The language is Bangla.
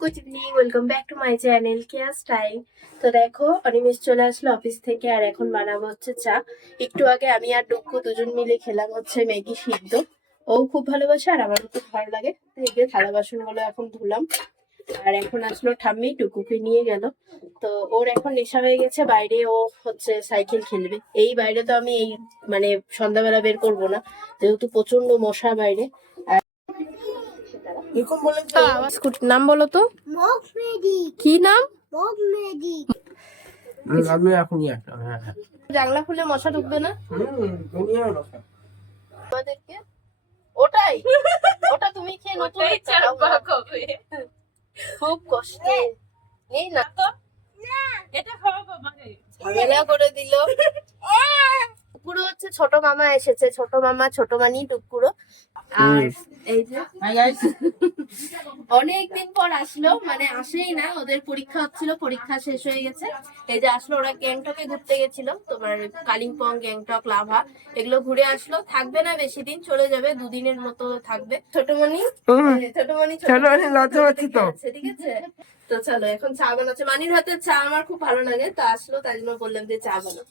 Good evening, welcome back to my channel care style. তো দেখো, অনিমেষ চলে আসলো অফিস থেকে আর এখন বানাবো হচ্ছে চা। একটু আগে আমি আর ডুক্কু দুজন মিলে খেলাম হচ্ছে ম্যাগি সিদ্ধ। ও খুব ভালোবাসে আর আমারও খুব ভালো লাগে। এই যে থালা বাসনগুলো এখন ধুলাম। আর এখন আসলো ঠাম্মি টুকুকে নিয়ে গেল। তো ওর এখন নেশা হয়ে গেছে, বাইরে ও হচ্ছে সাইকেল খেলবে। এই বাইরে তো আমি এই মানে সন্ধ্যাবেলা বের করব না। যেহেতু প্রচণ্ড মশা বাইরে। এরকম তো আওয়াজ নাম বলো তো। মগ কি নাম? এখনই একটা হ্যাঁ হ্যাঁ। জানলা খুলে মশা ঢুকবে না? আমাদেরকে ওটাই। ওটা তুমি খেয়ে নতুন খুব কষ্ট। নেই না। তো। ঝামেলা করে দিল। টুকুরো হচ্ছে ছোট মামা এসেছে। ছোট মামা ছোট মানি টুকুরো। আর এই যে। অনেকদিন পর আসলো মানে আসেই না ওদের পরীক্ষা হচ্ছিল পরীক্ষা শেষ হয়ে গেছে। এই যে আসলো ওরা গ্যাংটকে ঘুরতে গেছিল তোমার কালিম্পং গ্যাংটক লাভা এগুলো ঘুরে আসলো। থাকবে না বেশি দিন চলে যাবে দুদিনের মতো থাকবে। ছোটমণি? ছোটমণি ছোটমণি লজ্জা পাচ্ছি তো। আছে, ঠিক আছে? তো চলো এখন চা বানাচ্ছে। মানির হাতের চা আমার খুব ভালো লাগে তো আসলো তাই জন্য বললাম যে চা বানাও।